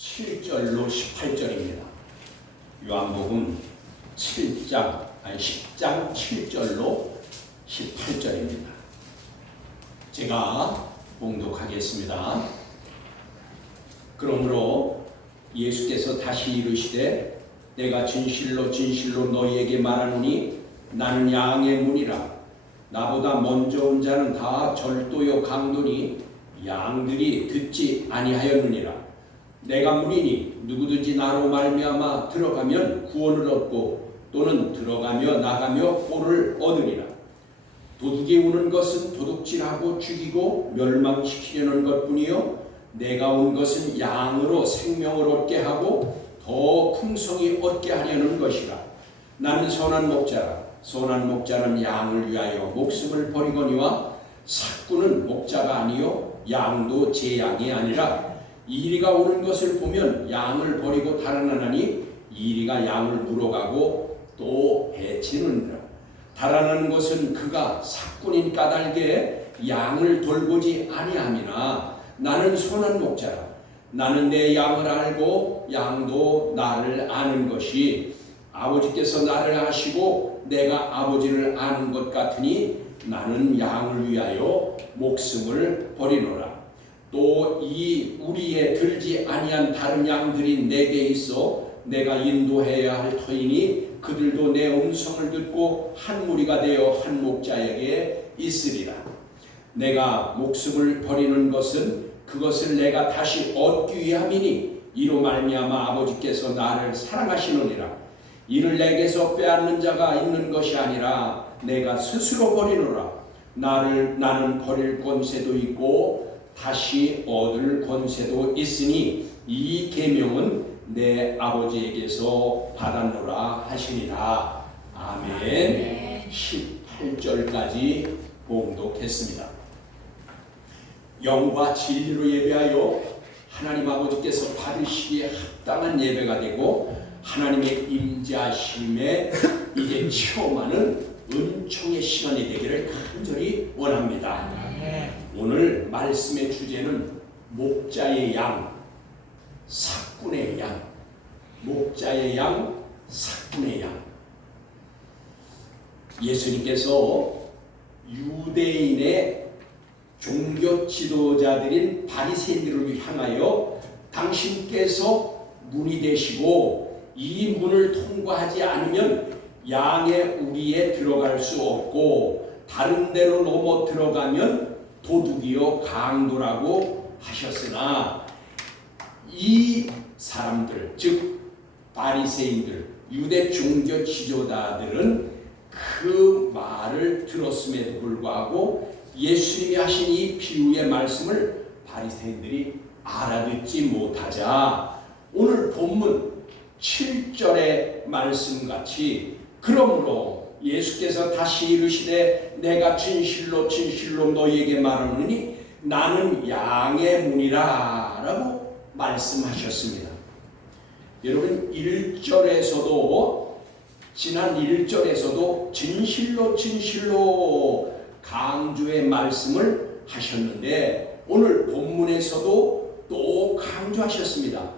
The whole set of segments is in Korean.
7절로 18절입니다. 요한복음 10장 7절로 18절입니다. 제가 봉독하겠습니다. 그러므로 예수께서 다시 이르시되 내가 진실로 진실로 너희에게 말하노니 나는 양의 문이라. 나보다 먼저 온 자는 다 절도요 강도니 양들이 듣지 아니하였느니라. 내가 문이니 누구든지 나로 말미암아 들어가면 구원을 얻고 또는 들어가며 나가며 꼴을 얻으리라. 도둑이 오는 것은 도둑질하고 죽이고 멸망시키려는 것뿐이요 내가 온 것은 양으로 생명을 얻게 하고 더 풍성히 얻게 하려는 것이라. 나는 선한 목자라. 선한 목자는 양을 위하여 목숨을 버리거니와 삭구는 목자가 아니요 양도 제 양이 아니라. 이리가 오는 것을 보면 양을 버리고 달아나니 이리가 양을 물어가고 또 해치느니라. 달아나는 것은 그가 삭군인 까닭에 양을 돌보지 아니함이나 나는 선한 목자라. 나는 내 양을 알고 양도 나를 아는 것이 아버지께서 나를 아시고 내가 아버지를 아는 것 같으니 나는 양을 위하여 목숨을 버리노라. 또 이 우리에 들지 아니한 다른 양들이 내게 있어 내가 인도해야 할 터이니 그들도 내 음성을 듣고 한 무리가 되어 한 목자에게 있으리라. 내가 목숨을 버리는 것은 그것을 내가 다시 얻기 위함이니 이로 말미암아 아버지께서 나를 사랑하시느니라. 이를 내게서 빼앗는 자가 있는 것이 아니라 내가 스스로 버리노라. 나는 버릴 권세도 있고 다시 얻을 권세도 있으니 이 계명은 내 아버지에게서 받았노라 하시니라. 아멘. 18절까지 봉독했습니다. 영과 진리로 예배하여 하나님 아버지께서 받으시기에 합당한 예배가 되고 하나님의 임재하심에 이제 체험하는 은총의 시간이 되기를 간절히 원합니다. 오늘 말씀의 주제는 목자의 양, 삭군의 양, 목자의 양, 삭군의 양. 예수님께서 유대인의 종교 지도자들인 바리새인들을 향하여 당신께서 문이 되시고 이 문을 통과하지 않으면 양의 우리에 들어갈 수 없고 다른 데로 넘어 들어가면 도둑이요 강도라고 하셨으나 이 사람들 즉 바리새인들 유대 종교 지도자들은 그 말을 들었음에도 불구하고 예수님이 하신 이 비유의 말씀을 바리새인들이 알아듣지 못하자 오늘 본문 7절의 말씀같이 그러므로 예수께서 다시 이르시되 내가 진실로 진실로 너희에게 말하노니 나는 양의 문이라 라고 말씀하셨습니다. 여러분 1절에서도 지난 1절에서도 진실로 진실로 강조의 말씀을 하셨는데 오늘 본문에서도 또 강조하셨습니다.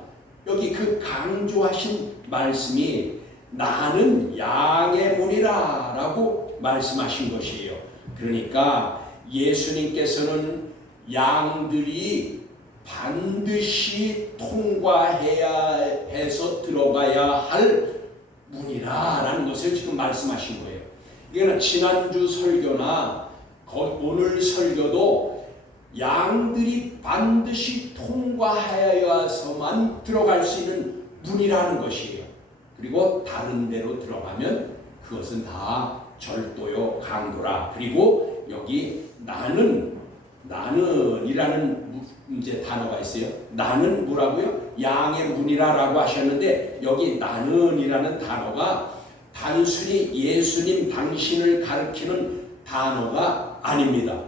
여기 그 강조하신 말씀이 나는 양의 문이라 라고 말씀하신 것이에요. 그러니까 예수님께서는 양들이 반드시 통과해야 해서 들어가야 할 문이라 라는 것을 지금 말씀하신 거예요. 이거는 지난주 설교나 오늘 설교도 양들이 반드시 통과하여야만 들어갈 수 있는 문이라는 것이에요. 그리고 다른 데로 들어가면 그것은 다 절도요 강도라. 그리고 여기 나는이라는 이제 단어가 있어요. 나는 뭐라고요? 양의 문이라라고 하셨는데 여기 나는이라는 단어가 단순히 예수님 당신을 가리키는 단어가 아닙니다.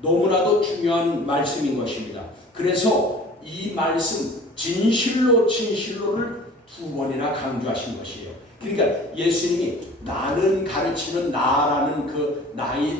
너무나도 중요한 말씀인 것입니다. 그래서 이 말씀 진실로 진실로를 두 번이나 강조하신 것이에요. 그러니까 예수님이 나는 가르치는 나라는 그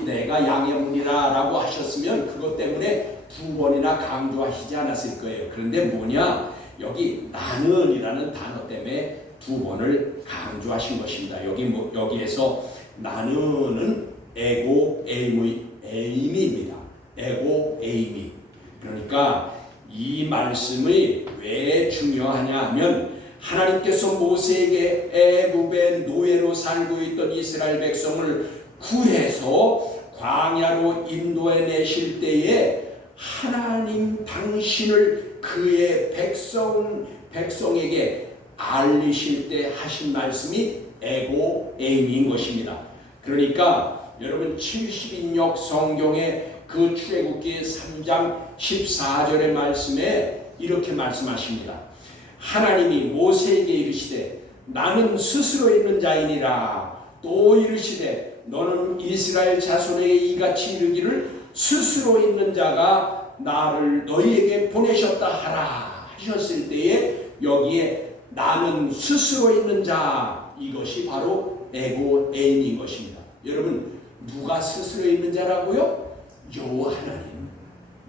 내가 양의 문이라라고 하셨으면 그것 때문에 두 번이나 강조하시지 않았을 거예요. 그런데 뭐냐? 여기 나는이라는 단어 때문에 두 번을 강조하신 것입니다. 여기에서 나는은 에고 에이미입니다. 에고 에이미. 그러니까 이 말씀이 왜 중요하냐 하면 하나님께서 모세에게 애굽의 노예로 살고 있던 이스라엘 백성을 구해서 광야로 인도해 내실 때에 하나님 당신을 그의 백성에게 알리실 때 하신 말씀이 에고 에이미인 것입니다. 그러니까 여러분 70인역 성경의 그 출애굽기 3장 14절의 말씀에 이렇게 말씀하십니다. 하나님이 모세에게 이르시되 나는 스스로 있는 자이니라. 또 이르시되 너는 이스라엘 자손에게 이같이 이르기를 스스로 있는 자가 나를 너희에게 보내셨다 하라 하셨을 때에 여기에 나는 스스로 있는 자, 이것이 바로 에고 에임인 것입니다. 여러분 누가 스스로 있는 자라고요? 여호와 하나님.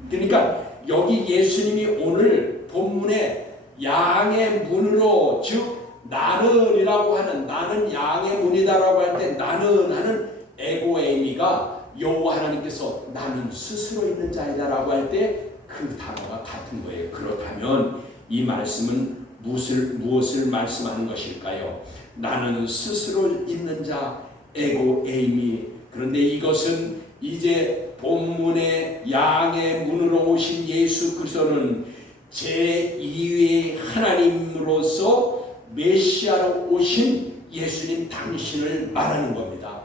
그러니까 여기 예수님이 오늘 본문에 양의 문으로, 즉 나는이라고 하는, 나는 양의 문이다라고 할 때 나는 하는 에고 에이미가 여호와 하나님께서 나는 스스로 있는 자이다라고 할 때 그 단어가 같은 거예요. 그렇다면 이 말씀은 무엇을 말씀하는 것일까요? 나는 스스로 있는 자, 에고 에이미. 그런데 이것은 이제 본문의 양의 문으로 오신 예수 그리스도는 제2위의 하나님으로서 메시아로 오신 예수님 당신을 말하는 겁니다.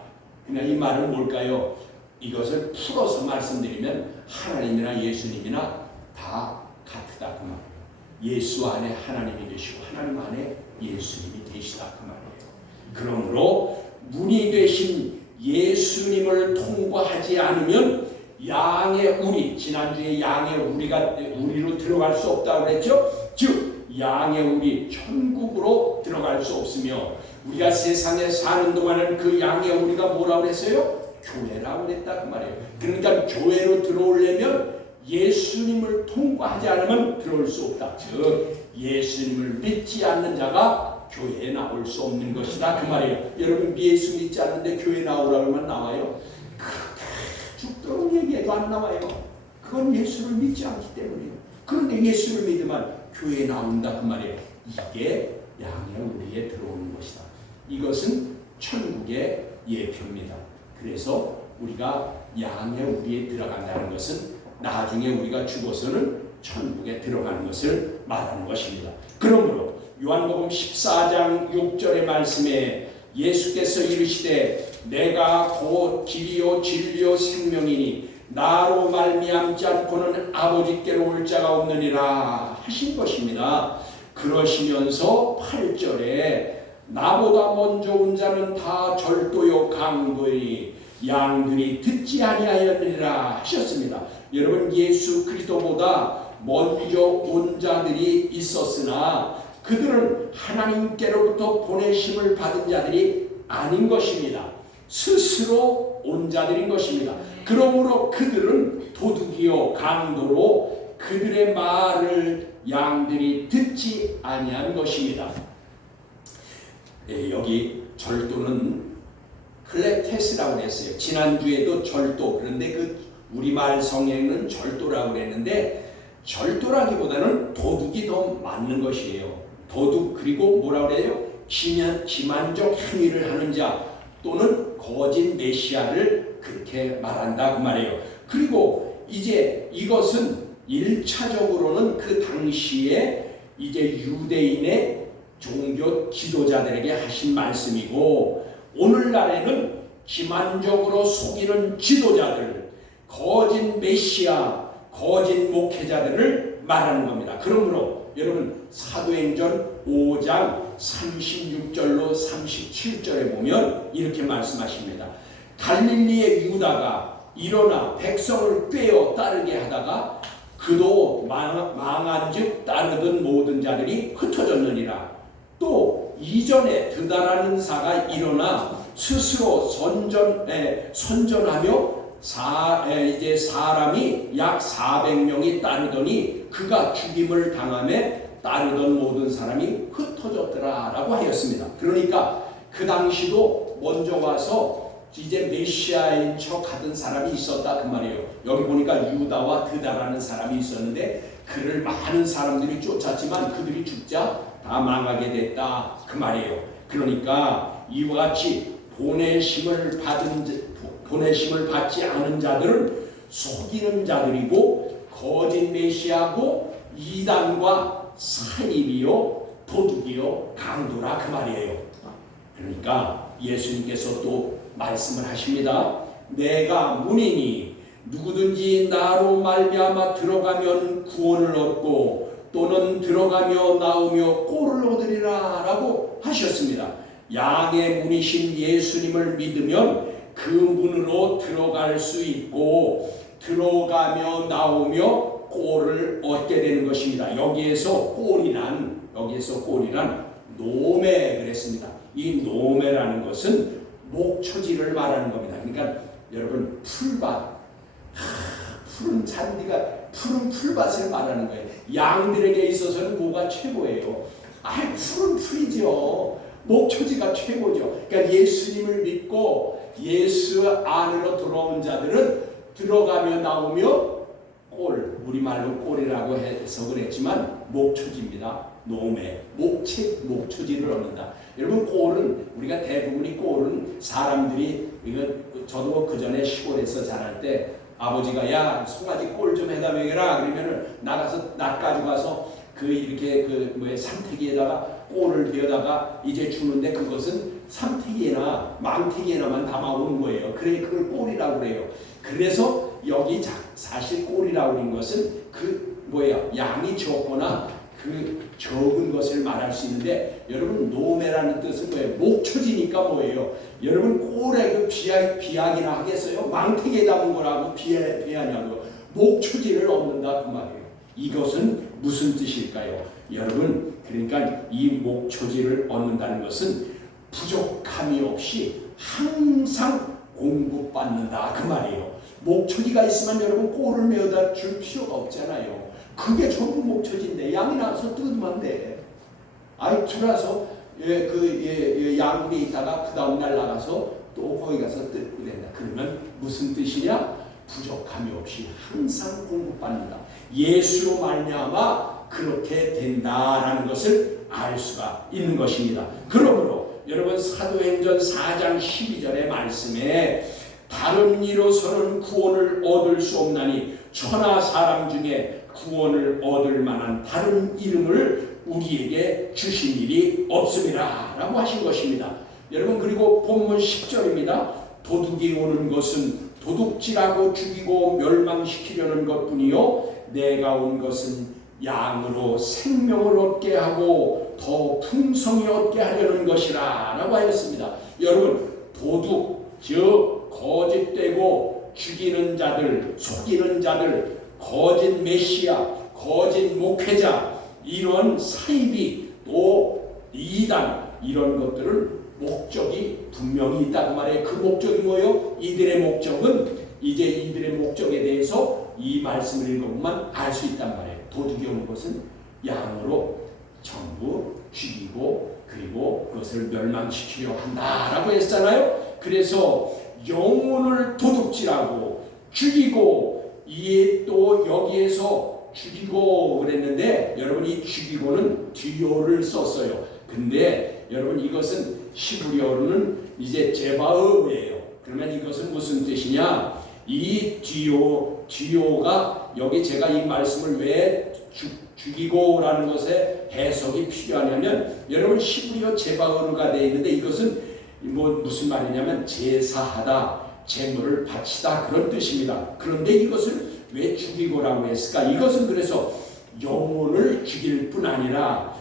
그냥 이 말은 뭘까요? 이것을 풀어서 말씀드리면 하나님이나 예수님이나 다 같다 그 말이에요. 예수 안에 하나님이 계시고 하나님 안에 예수님이 계시다 그 말이에요. 그러므로 문이 되신 예수님을 통과하지 않으면 양의 우리, 지난주에 양의 우리로 들어갈 수 없다고 그랬죠? 즉 양의 우리, 천국으로 들어갈 수 없으며 우리가 세상에 사는 동안은 그 양의 우리가 뭐라고 그랬어요? 교회라고 그랬다 그 말이에요. 그러니까 교회로 들어오려면 예수님을 통과하지 않으면 들어올 수 없다. 즉 예수님을 믿지 않는 자가 교회에 나올 수 없는 것이다 그 말이에요. 여러분 예수 믿지 않는데 교회 나오라고만 나와요? 죽도록 얘기해도 안 나와요. 그건 예수를 믿지 않기 때문이에요. 그런데 예수를 믿으면 교회에 나온다 그 말이에요. 이게 양의 우리에 들어오는 것이다. 이것은 천국의 예표입니다. 그래서 우리가 양의 우리에 들어간다는 것은 나중에 우리가 죽어서는 천국에 들어가는 것을 말하는 것입니다. 그러므로 요한복음 14장 6절의 말씀에 예수께서 이르시되 내가 곧 길이요 진리요 생명이니 나로 말미암지 않고는 아버지께로 올 자가 없느니라 하신 것입니다. 그러시면서 8절에 나보다 먼저 온 자는 다 절도요 강도이니 양들이 듣지 아니하였느니라 하셨습니다. 여러분 예수 그리스도보다 먼저 온 자들이 있었으나 그들은 하나님께로부터 보내심을 받은 자들이 아닌 것입니다. 스스로 온 자들인 것입니다. 그러므로 그들은 도둑이요 강도로 그들의 말을 양들이 듣지 아니한 것입니다. 여기 절도는 클레테스라고 했어요. 지난주에도 절도, 그런데 그 우리말 성에는 절도라고 그랬는데 절도라기보다는 도둑이 더 맞는 것이에요. 도둑, 그리고 뭐라고 그래요? 기만적 행위를 하는 자 또는 거짓 메시아를 그렇게 말한다 그 말이에요. 그리고 이제 이것은 1차적으로는 그 당시에 이제 유대인의 종교 지도자들에게 하신 말씀이고, 오늘날에는 기만적으로 속이는 지도자들, 거짓 메시아, 거짓 목회자들을 말하는 겁니다. 그러므로 여러분 사도행전 5장 36절로 37절에 보면 이렇게 말씀하십니다. 갈릴리의 유다가 일어나 백성을 꿰어 따르게 하다가 그도 망한즉 따르던 모든 자들이 흩어졌느니라. 또 이전에 드다라는 사가 일어나 스스로 선전하며 이제 사람이 약 400명이 따르더니 그가 죽임을 당하며 따르던 모든 사람이 흩어졌더라라고 하였습니다. 그러니까 그 당시도 먼저 와서 이제 메시아인 척 하던 사람이 있었다 그 말이에요. 여기 보니까 유다와 드다라는 사람이 있었는데 그를 많은 사람들이 쫓았지만 그들이 죽자 다 망하게 됐다 그 말이에요. 그러니까 이와 같이 보내심을 받지 않은 자들은 속이는 자들이고 거짓 메시아고 이단과 사입이요 도둑이요 강도라 그 말이에요. 그러니까 예수님께서 또 말씀을 하십니다. 내가 문이니 누구든지 나로 말미암아 들어가면 구원을 얻고 또는 들어가며 나오며 꼴을 얻으리라 라고 하셨습니다. 양의 문이신 예수님을 믿으면 그 문으로 들어갈 수 있고 들어가며 나오며 꼴을 얻게 되는 것입니다. 여기에서 꼴이란 노매 그랬습니다. 이 노매라는 것은 목초지를 말하는 겁니다. 그러니까 여러분 풀밭, 푸른 잔디가 푸른 풀밭을 말하는 거예요. 양들에게 있어서는 뭐가 최고예요? 푸른 풀이죠. 목초지가 최고죠. 그러니까 예수님을 믿고 예수 안으로 들어온 자들은 들어가며 나오며 꼴, 우리말로 꼴이라고 해석을 했지만 목초지입니다. 노매, 목초지를 얻는다. 여러분 꼴은 우리가 대부분이 꼴은 사람들이 저도 그 전에 시골에서 자랄 때 아버지가 야 송아지 꼴 좀 해다 먹여라 그러면은 나가서 낫 가지고 가서 이렇게 삼태기에다가 꼴을 베어다가 이제 주는데 그것은 삼태기에나 망태기에나만 담아오는 거예요. 그래 그걸 꼴이라고 그래요. 그래서 여기 사실 꼴이라고 하는 것은 양이 적거나 적은 것을 말할 수 있는데 여러분 노매라는 뜻은 뭐예요? 목초지니까 뭐예요? 여러분 꼴에 비약이나 하겠어요? 망태기에 담은 거라고 비하냐고요? 목초지를 얻는다 그 말이에요. 이것은 무슨 뜻일까요? 여러분 그러니까 이 목초지를 얻는다는 것은 부족함이 없이 항상 공급받는다 그 말이에요. 목초지가 있으면 여러분 꼴을 메어다 줄 필요가 없잖아요. 그게 전부 목초지인데 양이 나와서 뜯으면 돼. 들어서 양굴에 있다가 그 다음날 나가서 또 거기 가서 뜯고 된다. 그러면 무슨 뜻이냐? 부족함이 없이 항상 공급받는다. 예수로 말미암아 그렇게 된다라는 것을 알 수가 있는 것입니다. 그러므로 여러분 사도행전 4장 12절의 말씀에 다른 이로서는 구원을 얻을 수 없나니 천하 사람 중에 구원을 얻을 만한 다른 이름을 우리에게 주신 일이 없음이라 라고 하신 것입니다. 여러분 그리고 본문 10절입니다. 도둑이 오는 것은 도둑질하고 죽이고 멸망시키려는 것뿐이요 내가 온 것은 양으로 생명을 얻게 하고 더 풍성히 얻게 하려는 것이라 라고 하였습니다. 여러분 도둑 즉 거짓되고 죽이는 자들 속이는 자들 거짓 메시아 거짓 목회자 이런 사입이 또 이단 이런 것들은 목적이 분명히 있다고 말해요. 그 목적이 뭐예요? 이들의 목적은 이제 이들의 목적에 대해서 이 말씀을 읽어보면 알 수 있단 말이에요. 도둑이 오는 것은 양으로 전부 죽이고 그리고 그것을 멸망시키려 한다라고 했잖아요. 그래서 영혼을 도둑질하고 죽이고 이에 또 여기에서 죽이고 그랬는데 여러분 이 죽이고는 디오를 썼어요. 근데 여러분 이것은 히브리어로는 이제 제바흐예요. 그러면 이것은 무슨 뜻이냐? 이 디오가 여기 제가 이 말씀을 왜 죽이고라는 것에 해석이 필요하냐면 여러분 히브리어 제바흐가 되어 있는데 이것은 무슨 말이냐면 제사하다, 제물을 바치다 그런 뜻입니다. 그런데 이것을 왜 죽이고라고 했을까? 이것은 그래서 영혼을 죽일 뿐 아니라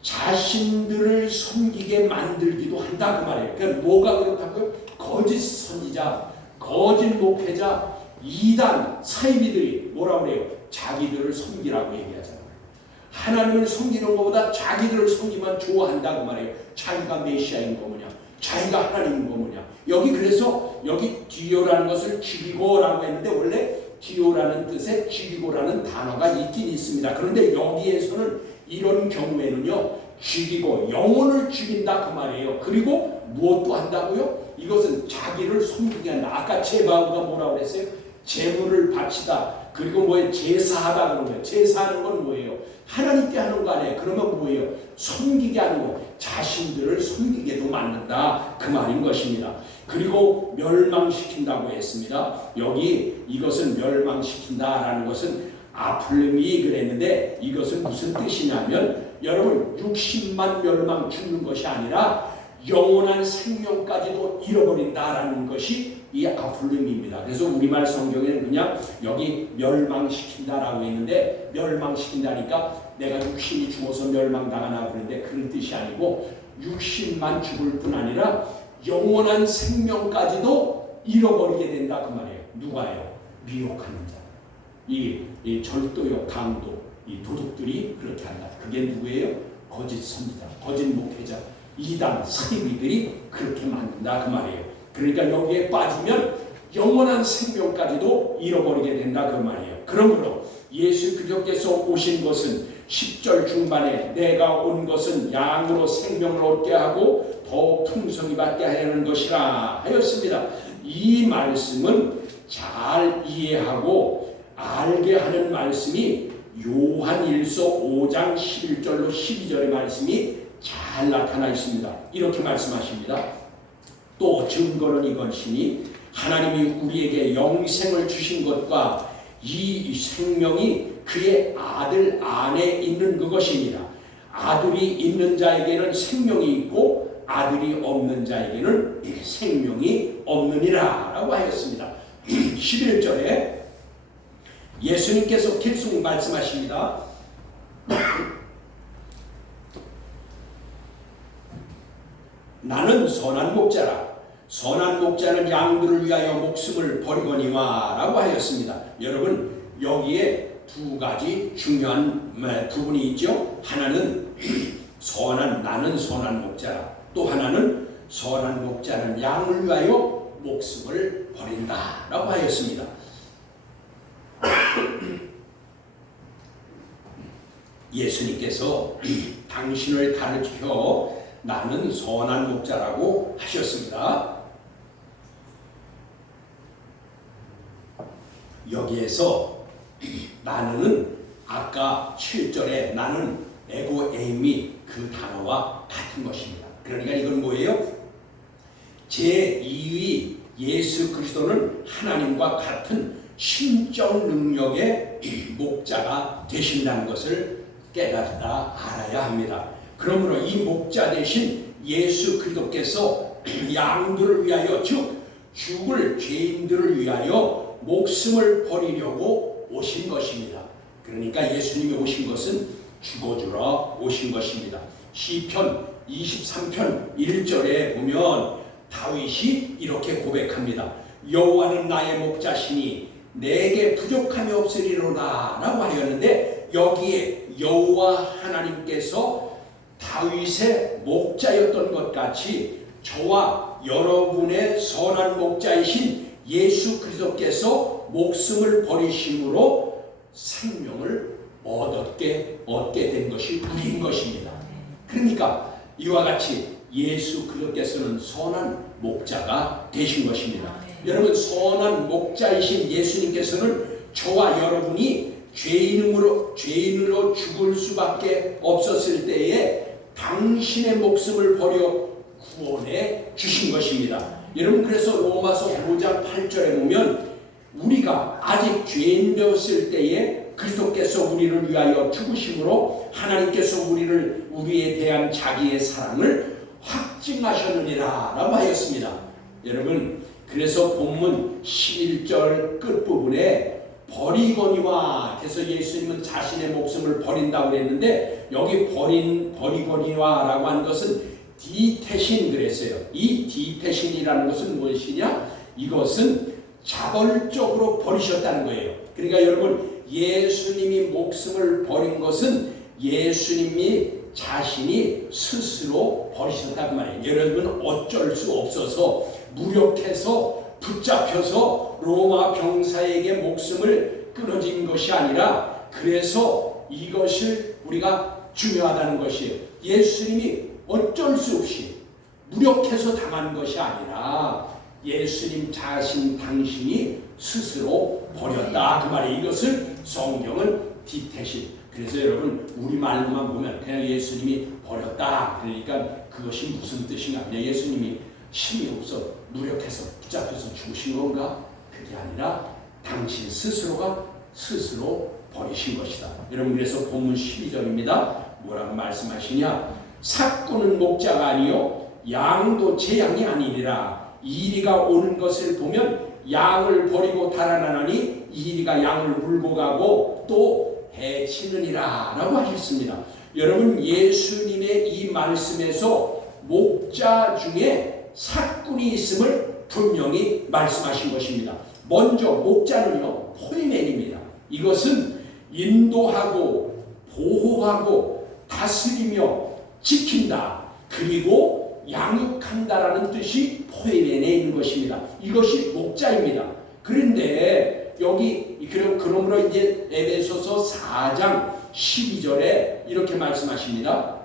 자신들을 섬기게 만들기도 한다 그 말이에요. 그러니까 뭐가 그렇다고요? 거짓 선지자, 거짓 목회자, 이단, 사이비들이 뭐라고 그래요? 자기들을 섬기라고 얘기하잖아요. 하나님을 섬기는 것보다 자기들을 섬기면 좋아한다 그 말이에요. 자기가 메시아인 거 뭐냐? 자기가 하나님인 거 뭐냐? 그래서 여기 디오라는 것을 죽이고라고 했는데 원래 디오라는 뜻의 죽이고라는 단어가 있긴 있습니다. 그런데 여기에서는 이런 경우에는요, 죽이고 영혼을 죽인다 그 말이에요. 그리고 무엇도 한다고요? 이것은 자기를 섬기게 한다. 아까 제바우가 뭐라고 그랬어요? 제물을 바치다. 그리고 뭐예요? 제사하다 그런 거예요. 제사하는 건 뭐예요? 하나님께 하는 거 아니에요. 그러면 뭐예요? 섬기게 하는 거. 자신들을 섬기게도 만든다 그 말인 것입니다. 그리고 멸망시킨다고 했습니다. 여기 이것은 멸망시킨다라는 것은 아플름이 그랬는데 이것은 무슨 뜻이냐면 여러분 60만 멸망 죽는 것이 아니라 영원한 생명까지도 잃어버린다라는 것이 이 아플름입니다. 그래서 우리말 성경에는 그냥 여기 멸망시킨다라고 했는데 멸망시킨다니까 내가 육신이 죽어서 멸망당하나 그러는데 그런 뜻이 아니고 60만 죽을 뿐 아니라 영원한 생명까지도 잃어버리게 된다 그 말이에요. 누가요? 미혹하는 자. 이 절도요, 강도, 이 도둑들이 그렇게 한다. 그게 누구예요? 거짓 선지자, 거짓 목회자, 이단, 사기비들이 그렇게 만든다 그 말이에요. 그러니까 여기에 빠지면 영원한 생명까지도 잃어버리게 된다 그 말이에요. 그러므로 예수 그리스도께서 오신 것은 10절 중반에 내가 온 것은 양으로 생명을 얻게 하고 더욱 풍성히 받게 하려는 것이라 하였습니다. 이 말씀은 잘 이해하고 알게 하는 말씀이 요한일서 5장 11절로 12절의 말씀이 잘 나타나 있습니다. 이렇게 말씀하십니다. 또 증거는 이것이니 하나님이 우리에게 영생을 주신 것과 이 생명이 그의 아들 안에 있는 그것이니라. 아들이 있는 자에게는 생명이 있고 아들이 없는 자에게는 생명이 없느니라 라고 하였습니다. 11절에 예수님께서 계속 말씀하십니다. 나는 선한 목자라. 선한 목자는 양들을 위하여 목숨을 버리거니와 라고 하였습니다. 여러분 여기에 두 가지 중요한 부분이 있죠. 하나는 나는 선한 목자라. 또 하나는 선한 목자는 양을 위하여 목숨을 버린다 라고 하였습니다. 예수님께서 당신을 가르쳐 나는 선한 목자라고 하셨습니다. 여기에서 나는 아까 7절에 나는 에고에이미 그 단어와 같은 것입니다. 그러니까 이건 뭐예요? 제2위 예수 그리스도는 하나님과 같은 신적 능력의 목자가 되신다는 것을 깨닫다 알아야 합니다. 그러므로 이 목자 대신 예수 그리스도께서 양들을 위하여 즉 죽을 죄인들을 위하여 목숨을 버리려고 오신 것입니다. 그러니까 예수님이 오신 것은 죽어주러 오신 것입니다. 시편 23편 1절에 보면 다윗이 이렇게 고백합니다. 여호와는 나의 목자시니 내게 부족함이 없으리로다 라고 하였는데 여기에 여호와 하나님께서 다윗의 목자였던 것 같이 저와 여러분의 선한 목자이신 예수 그리스도께서 목숨을 버리심으로 생명을 얻게 된 것이 우리인 것입니다. 그러니까 이와 같이 예수 그리스도께서는 선한 목자가 되신 것입니다. 여러분 선한 목자이신 예수님께서는 저와 여러분이 죄인으로 죽을 수밖에 없었을 때에 당신의 목숨을 버려 구원해 주신 것입니다. 여러분 그래서 로마서 5장 8절에 보면 우리가 아직 죄인 되었을 때에 그리스도께서 우리를 위하여 죽으심으로 하나님께서 우리에 대한 자기의 사랑을 확증하셨느니라 라고 하였습니다. 여러분 그래서 본문 11절 끝부분에 버리거니와 그래서 예수님은 자신의 목숨을 버린다고 그랬는데 여기 버리거니와 라고 한 것은 디태신 그랬어요. 이 디태신이라는 것은 무엇이냐? 이것은 자발적으로 버리셨다는 거예요. 그러니까 여러분 예수님이 목숨을 버린 것은 예수님이 자신이 스스로 버리셨다 그 말이에요. 여러분 어쩔 수 없어서 무력해서 붙잡혀서 로마 병사에게 목숨을 끊어진 것이 아니라 그래서 이것을 우리가 중요하다는 것이에요. 예수님이 어쩔 수 없이 무력해서 당한 것이 아니라 예수님 자신 당신이 스스로 버렸다 그 말이에요. 이것을 성경은 디테신. 그래서 여러분 우리말로만 보면 그냥 예수님이 버렸다 그러니까 그것이 무슨 뜻인가? 그냥 예수님이 힘이 없어 무력해서 붙잡혀서 죽으신 건가? 그게 아니라 당신 스스로가 스스로 버리신 것이다. 여러분 그래서 본문 12절입니다. 뭐라고 말씀하시냐? 삭구는 목자가 아니요 양도 제 양이 아니니라. 이리가 오는 것을 보면 양을 버리고 달아나니 이리가 양을 물고 가고 또 해치느니라 라고 하셨습니다. 여러분 예수님의 이 말씀에서 목자 중에 삭군이 있음을 분명히 말씀하신 것입니다. 먼저 목자는요 포이맨입니다. 이것은 인도하고 보호하고 다스리며 지킨다 그리고 양육한다라는 뜻이 포이맨에 있는 것입니다. 이것이 목자입니다. 그런데 여기 그러므로 이제 에베소서 4장 12절에 이렇게 말씀하십니다.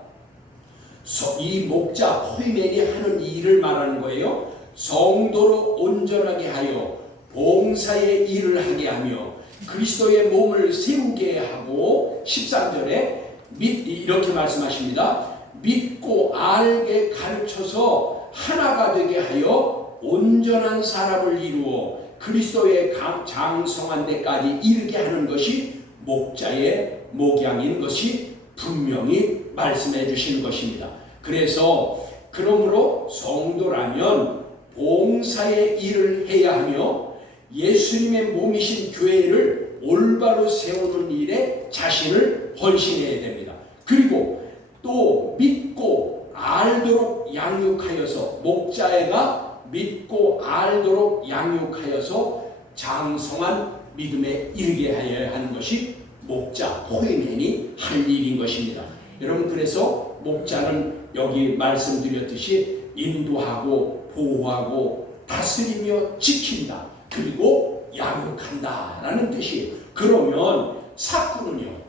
이 목자 포이맨이 하는 일을 말하는 거예요. 성도로 온전하게 하여 봉사의 일을 하게 하며 그리스도의 몸을 세우게 하고 13절에 이렇게 말씀하십니다. 믿고 알게 가르쳐서 하나가 되게 하여 온전한 사람을 이루어 그리스도의 장성한 데까지 이르게 하는 것이 목자의 목양인 것이 분명히 말씀해 주시는 것입니다. 그래서 그러므로 성도라면 봉사의 일을 해야 하며 예수님의 몸이신 교회를 올바로 세우는 일에 자신을 헌신해야 됩니다. 그리고 또 믿고 알도록 양육하여서 목자애가 믿고 알도록 양육하여서 장성한 믿음에 이르게 하여야 하는 것이 목자 포이맨이 할 일인 것입니다. 여러분 그래서 목자는 여기 말씀드렸듯이 인도하고 보호하고 다스리며 지킨다 그리고 양육한다라는 뜻이에요. 그러면 삭구는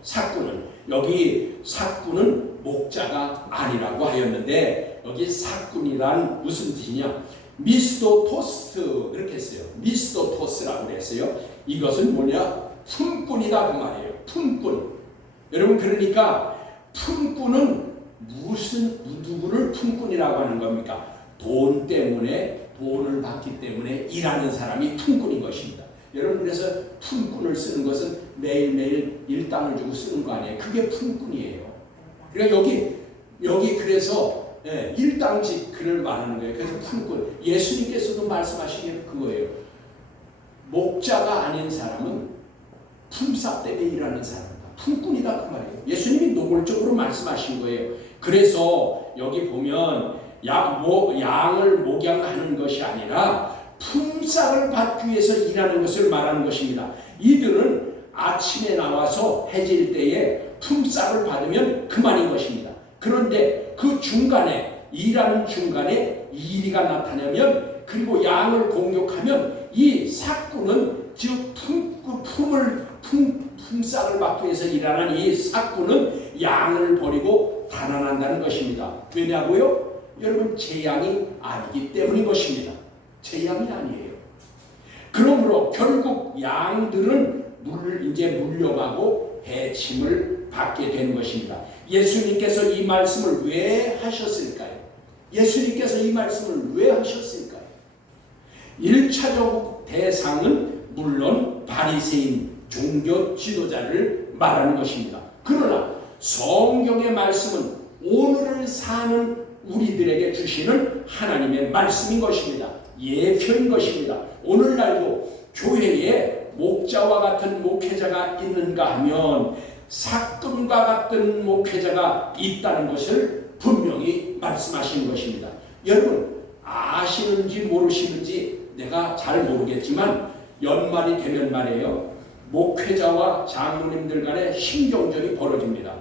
여기 삭구는 목자가 아니라고 하였는데 여기 삭군이란 무슨 뜻이냐? 미스도토스 이렇게 했어요. 미스도토스라고 그랬어요. 이것은 뭐냐? 품꾼이다 그 말이에요. 품꾼. 여러분 그러니까 품꾼은 누구를 품꾼이라고 하는 겁니까? 돈 때문에 돈을 받기 때문에 일하는 사람이 품꾼인 것입니다. 여러분 그래서 품꾼을 쓰는 것은 매일매일 일당을 주고 쓰는 거 아니에요. 그게 품꾼이에요. 그러니까 여기 그래서 일당직 그를 말하는 거예요. 그래서 품꾼. 예수님께서도 말씀하신 게 그거예요. 목자가 아닌 사람은 품삯 때문에 일하는 사람이다. 품꾼이다 그 말이에요. 예수님이 노골적으로 말씀하신 거예요. 그래서 여기 보면 양을 목양하는 것이 아니라 품삯을 받기 위해서 일하는 것을 말하는 것입니다. 이들은 아침에 나와서 해질 때에 품삯을 받으면 그만인 것입니다. 그런데 그 중간에 일하는 중간에 이리가 나타나면 그리고 양을 공격하면 이 삭구는 즉 품삯을 받기 위해서 일하는 이 삭구는 양을 버리고 달아난다는 것입니다. 왜냐고요? 여러분 제 양이 아니기 때문인 것입니다. 제 양이 아니에요. 그러므로 결국 양들은 이제 물려가고 해침을 받게 되는 것입니다. 예수님께서 이 말씀을 왜 하셨을까요? 예수님께서 이 말씀을 왜 하셨을까요? 1차적 대상은 물론 바리새인 종교 지도자를 말하는 것입니다. 그러나 성경의 말씀은 오늘을 사는 우리들에게 주시는 하나님의 말씀인 것입니다. 예표인 것입니다. 오늘날도 교회에 목자와 같은 목회자가 있는가 하면 삭금과 같은 목회자가 있다는 것을 분명히 말씀하시는 것입니다. 여러분 아시는지 모르시는지 내가 잘 모르겠지만 연말이 되면 말이에요. 목회자와 장로님들 간의 신경전이 벌어집니다.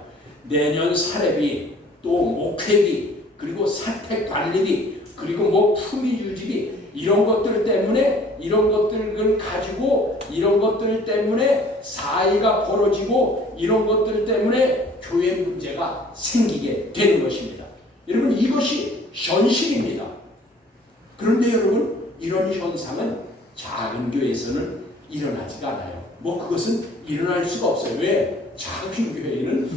내년 사례비 또 목회비 그리고 사택관리비 그리고 뭐 품위유지비 이런 것들 때문에 이런 것들을 가지고 이런 것들 때문에 사이가 벌어지고 이런 것들 때문에 교회 문제가 생기게 되는 것입니다. 여러분 이것이 현실입니다. 그런데 여러분 이런 현상은 작은 교회에서는 일어나지가 않아요. 뭐 그것은 일어날 수가 없어요. 왜? 작은 교회는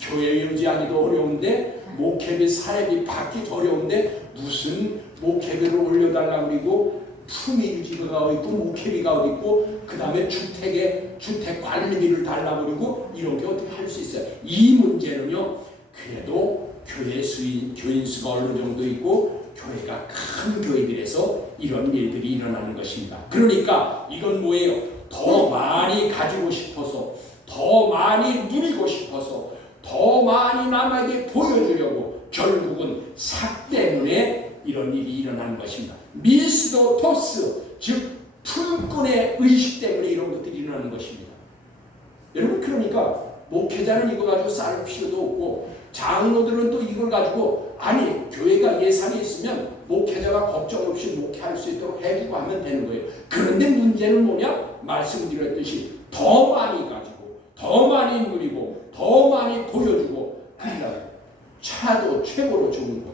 교회 유지하기도 어려운데 목회비 사례비 받기도 어려운데 무슨 목회비를 올려달라고 그리고 품위 유지비가 어디 있고 목회비가 어디 있고 그 다음에 주택 관리비를 달라고 그러고 이런 게 어떻게 할 수 있어요? 이 문제는요 그래도 교인 수가 어느 정도 있고 교회가 큰 교회들에서 이런 일들이 일어나는 것입니다. 그러니까 이건 뭐예요? 더 많이 가지고 싶어서 더 많이 누리고 싶어서 더 많이 남에게 보여주려고 결국은 삭 때문에 이런 일이 일어나는 것입니다. 미스도토스 즉 품꾼의 의식 때문에 이런 것들이 일어나는 것입니다. 여러분 그러니까 목회자는 이거 가지고 싸울 필요도 없고 장로들은 또 이걸 가지고 아니 교회가 예산이 있으면 목회자가 걱정 없이 목회할 수 있도록 해주고 하면 되는 거예요. 그런데 문제는 뭐냐? 말씀드렸듯이 더 많이 가지고 더 많이 누리고 더 많이 보여주고 그러니까 차도 최고로 좋은 거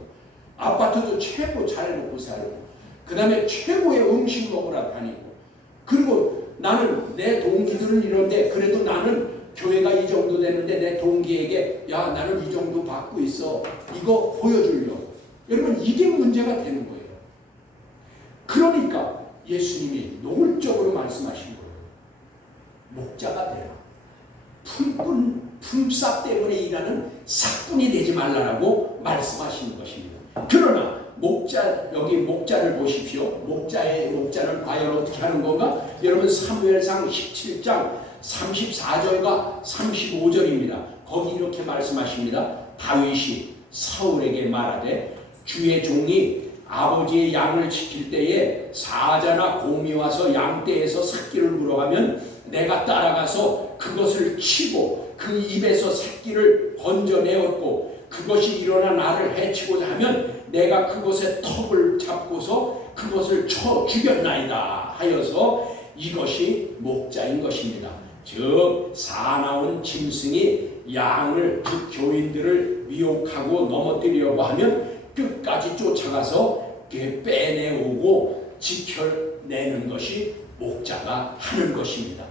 아파트도 최고 잘해놓고 살고 그 다음에 최고의 음식 먹으러 다니고 그리고 나는 내 동기들은 이런데 그래도 나는 교회가 이 정도 되는데 내 동기에게 야 나는 이 정도 받고 있어 이거 보여주려고 여러분 이게 문제가 되는 거예요. 그러니까 예수님이 노골적으로 말씀하신 거예요. 목자가 되라. 품삯 때문에 일하는 삭꾼이 되지 말라라고 말씀하시는 것입니다. 그러나 여기 목자를 보십시오. 목자는 과연 어떻게 하는 건가? 여러분 사무엘상 17장 34절과 35절입니다. 거기 이렇게 말씀하십니다. 다윗이 사울에게 말하되 주의 종이 아버지의 양을 지킬 때에 사자나 곰이 와서 양떼에서 새끼를 물어가면 내가 따라가서 그것을 치고 그 입에서 새끼를 건져내었고 그것이 일어나 나를 해치고자 하면 내가 그것의 턱을 잡고서 그것을 쳐 죽였나이다 하여서 이것이 목자인 것입니다. 즉 사나운 짐승이 양을 즉 교인들을 미혹하고 넘어뜨리려고 하면 끝까지 쫓아가서 빼내오고 지켜내는 것이 목자가 하는 것입니다.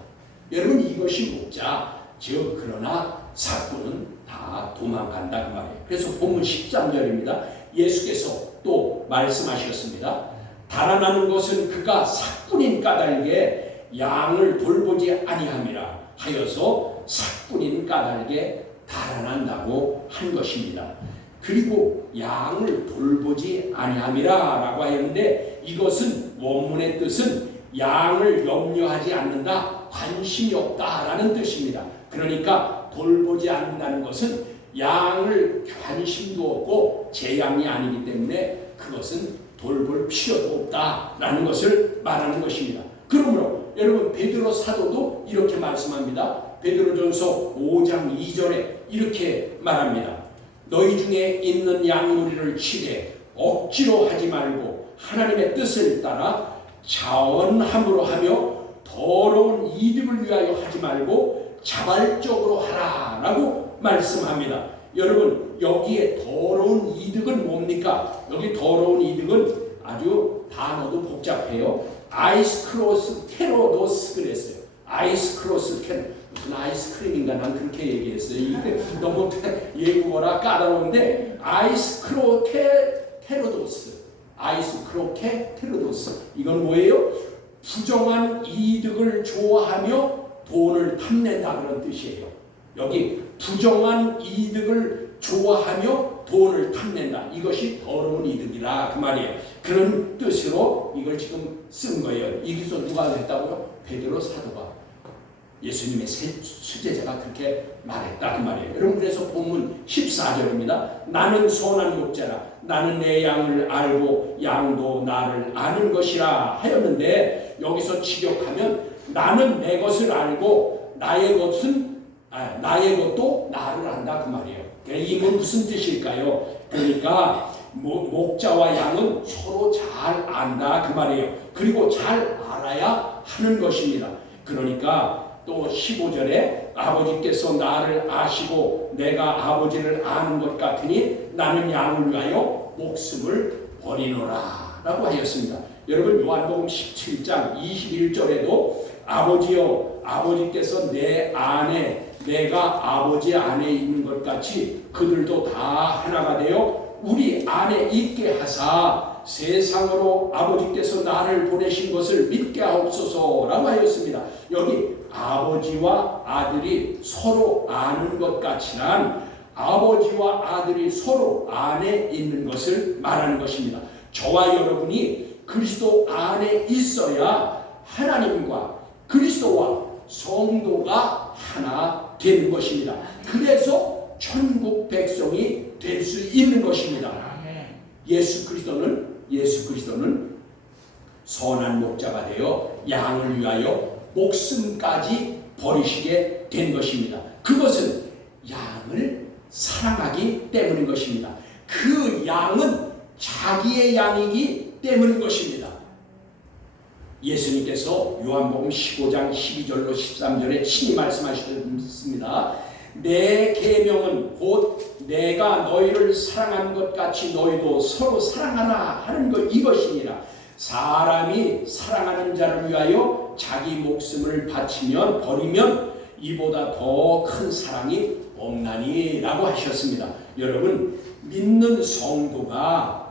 여러분 이것이 목자 즉 그러나 삭꾼은 다 도망간다 그 말이에요. 그래서 본문 13절입니다. 예수께서 또 말씀하셨습니다. 달아나는 것은 그가 삭꾼인 까닭에 양을 돌보지 아니함이라 하여서 삭꾼인 까닭에 달아난다고 한 것입니다. 그리고 양을 돌보지 아니함이라 라고 하였는데 이것은 원문의 뜻은 양을 염려하지 않는다, 관심이 없다라는 뜻입니다. 그러니까 돌보지 않는다는 것은 양을 관심도 없고 제 양이 아니기 때문에 그것은 돌볼 필요도 없다라는 것을 말하는 것입니다. 그러므로 여러분 베드로 사도도 이렇게 말씀합니다. 베드로전서 5장 2절에 이렇게 말합니다. 너희 중에 있는 양무리를 치되 억지로 하지 말고 하나님의 뜻을 따라 자원함으로 하며 더러운 이득을 위하여 하지 말고 자발적으로 하라라고 말씀합니다. 여러분 여기에 더러운 이득은 뭡니까? 여기 더러운 이득은 아주 단어도 복잡해요. 아이스크로스 테로도스 그랬어요. 아이스크로스 테로 무슨 아이스크림인가 난 그렇게 얘기했어요. 이게 너무 예국어라 까다로운데 아이스크로케 테로도스 이건 뭐예요? 부정한 이득을 좋아하며 돈을 탐낸다 그런 뜻이에요. 여기 부정한 이득을 좋아하며 돈을 탐낸다. 이것이 더러운 이득이라 그 말이에요. 그런 뜻으로 이걸 지금 쓴 거예요. 여기서 누가 했다고요? 베드로 사도가 예수님의 수제자가 그렇게 말했다 그 말이에요. 여러분 그래서 본문 14절입니다. 나는 선한 목자라 나는 내 양을 알고 양도 나를 아는 것이라 하였는데 여기서 직역하면 나는 내 것을 알고 나의 것도 나를 안다 그 말이에요. 이건 무슨 뜻일까요? 그러니까 목자와 양은 서로 잘 안다 그 말이에요. 그리고 잘 알아야 하는 것입니다. 그러니까 또 15절에 아버지께서 나를 아시고 내가 아버지를 아는 것 같으니 나는 양을 위하여 목숨을 버리노라 라고 하였습니다. 여러분 요한복음 17장 21절에도 아버지여 아버지께서 내 안에 내가 아버지 안에 있는 것 같이 그들도 다 하나가 되어 우리 안에 있게 하사 세상으로 아버지께서 나를 보내신 것을 믿게 하옵소서라고 하였습니다. 여기 아버지와 아들이 서로 아는 것 같이란 아버지와 아들이 서로 안에 있는 것을 말하는 것입니다. 저와 여러분이 그리스도 안에 있어야 하나님과 그리스도와 성도가 하나 되는 것입니다. 그래서 천국 백성이 될 수 있는 것입니다. 예수 그리스도는 선한 목자가 되어 양을 위하여 목숨까지 버리시게 된 것입니다. 그것은 양을 사랑하기 때문인 것입니다. 그 양은 자기의 양이기 때문인 것입니다. 예수님께서 요한복음 15장 12절로 13절에 친히 말씀하셨습니다. 내 계명은 곧 내가 너희를 사랑한 것 같이 너희도 서로 사랑하라 하는 것 이것이니라. 사람이 사랑하는 자를 위하여 자기 목숨을 바치면 버리면 이보다 더 큰 사랑이 없나니 라고 하셨습니다. 여러분 믿는 성도가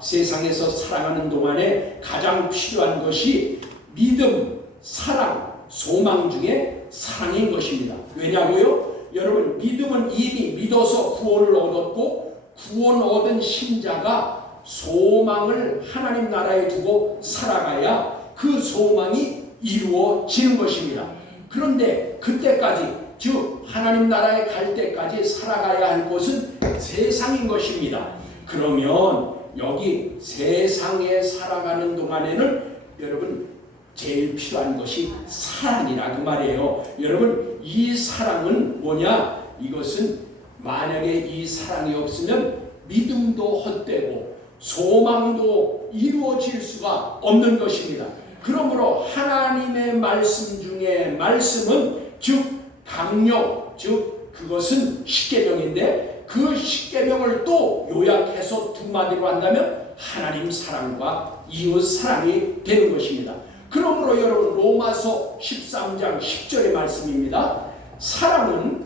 세상에서 살아가는 동안에 가장 필요한 것이 믿음, 사랑, 소망 중에 사랑인 것입니다. 왜냐고요? 여러분 믿음은 이미 믿어서 구원을 얻었고 구원 얻은 신자가 소망을 하나님 나라에 두고 살아가야 그 소망이 이루어지는 것입니다. 그런데 그때까지 즉 하나님 나라에 갈 때까지 살아가야 할 곳은 세상인 것입니다. 그러면 여기 세상에 살아가는 동안에는 여러분 제일 필요한 것이 사랑이라 그 말이에요. 여러분 이 사랑은 뭐냐? 이것은 만약에 이 사랑이 없으면 믿음도 헛되고 소망도 이루어질 수가 없는 것입니다. 그러므로 하나님의 말씀 중에 말씀은 즉 강력, 즉 그것은 십계명인데 그 십계명을 또 요약해서 두 마디로 한다면 하나님 사랑과 이웃 사랑이 되는 것입니다. 그러므로 여러분 로마서 13장 10절의 말씀입니다. 사랑은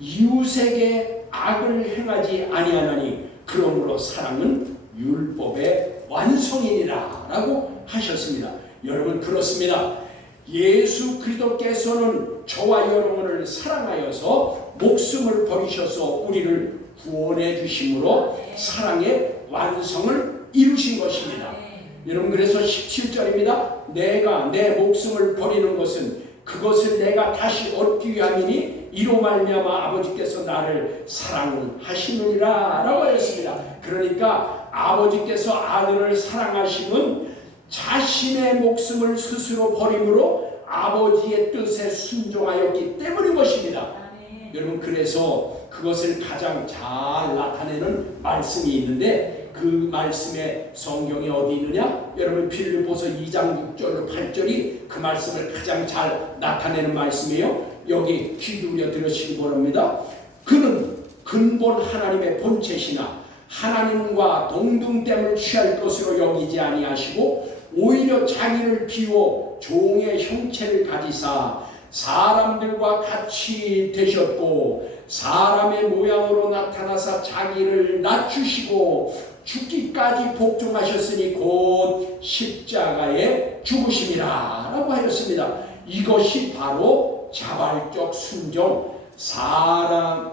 이웃에게 악을 행하지 아니하나니 그러므로 사랑은 율법의 완성이니라 라고 하셨습니다. 여러분 그렇습니다. 예수 그리스도께서는 저와 여러분을 사랑하여서 목숨을 버리셔서 우리를 구원해 주심으로 사랑의 완성을 이루신 것입니다. 여러분 그래서 17절입니다. 내가 내 목숨을 버리는 것은 그것을 내가 다시 얻기 위함이니 이로 말미암아 아버지께서 나를 사랑하시느니라 라고 하였습니다. 그러니까 아버지께서 아들을 사랑하심은 자신의 목숨을 스스로 버림으로 아버지의 뜻에 순종하였기 때문인 것입니다. 여러분 그래서 그것을 가장 잘 나타내는 말씀이 있는데 그 말씀의 성경이 어디 있느냐? 여러분 빌립보서 2장 6절로 8절이 그 말씀을 가장 잘 나타내는 말씀이에요. 여기 귀 기울여 들으시기 바랍니다. 그는 근본 하나님의 본체시나 하나님과 동등됨을 취할 것으로 여기지 아니하시고 오히려 자기를 비워 종의 형체를 가지사 사람들과 같이 되셨고 사람의 모양으로 나타나사 자기를 낮추시고 죽기까지 복종하셨으니 곧 십자가에 죽으심이라 라고 하였습니다. 이것이 바로 자발적 순종, 사랑의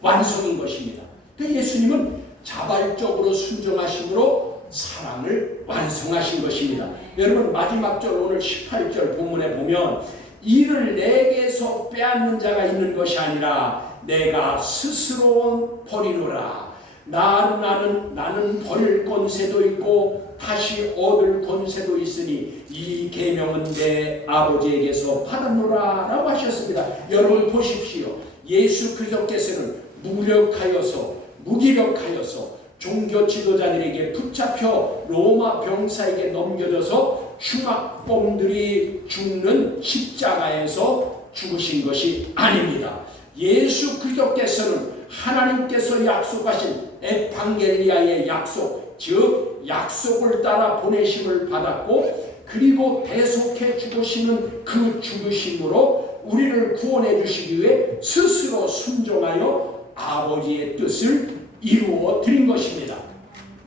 완성인 것입니다. 예수님은 자발적으로 순종하심으로 사랑을 완성하신 것입니다. 여러분 마지막 절 오늘 18절 본문에 보면 이를 내게서 빼앗는 자가 있는 것이 아니라 내가 스스로 버리노라. 나는 버릴 권세도 있고 다시 얻을 권세도 있으니 이 계명은 내 아버지에게서 받았노라 라고 하셨습니다. 여러분 보십시오. 예수 그리스도께서는 무력하여서 무기력하여서 종교 지도자들에게 붙잡혀 로마 병사에게 넘겨져서 흉악범들이 죽는 십자가에서 죽으신 것이 아닙니다. 예수 그리스도께서는 하나님께서 약속하신 에반겔리아의 약속, 즉 약속을 따라 보내심을 받았고, 그리고 대속해 죽으시는 그 죽으심으로 우리를 구원해 주시기 위해 스스로 순종하여 아버지의 뜻을 이루어 드린 것입니다.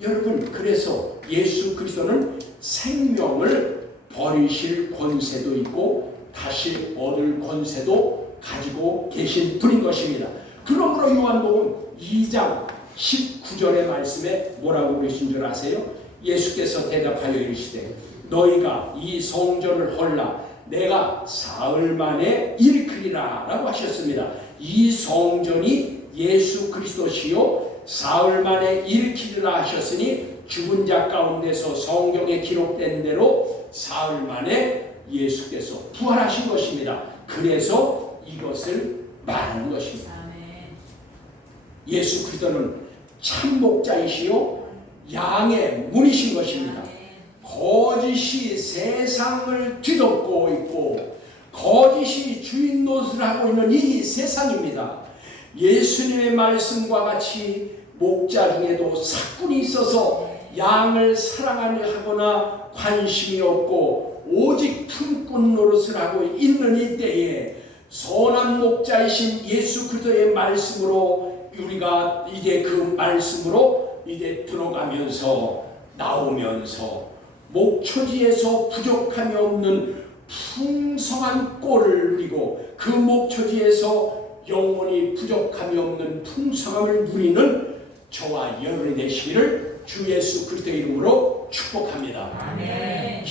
여러분, 그래서 예수 그리스도는 생명을 버리실 권세도 있고 다시 얻을 권세도 가지고 계신 분인 것입니다. 그러므로 요한복음 2장 19절의 말씀에 뭐라고 그러신 줄 아세요? 예수께서 대답하여 이르시되 너희가 이 성전을 헐라 내가 사흘 만에 일으키리라 라고 하셨습니다. 이 성전이 예수 그리스도시요 사흘 만에 일으키리라 하셨으니 죽은 자 가운데서 성경에 기록된 대로 사흘 만에 예수께서 부활하신 것입니다. 그래서 이것을 말하는 것입니다. 예수 그리스도는 참 목자이시요 양의 문이신 것입니다. 거짓이 세상을 뒤덮고 있고 거짓이 주인 노릇을 하고 있는 이 세상입니다. 예수님의 말씀과 같이 목자 중에도 사꾼이 있어서 양을 사랑하거나 관심이 없고 오직 품꾼 노릇을 하고 있는 이때에 선한 목자이신 예수 그리스도의 말씀으로 우리가 이제 그 말씀으로 이제 들어가면서 나오면서 목초지에서 부족함이 없는 풍성한 꼴을 누리고 그 목초지에서 영원히 부족함이 없는 풍성함을 누리는 저와 여러분이 되시기를 주 예수 그리스도의 이름으로 축복합니다. 아멘.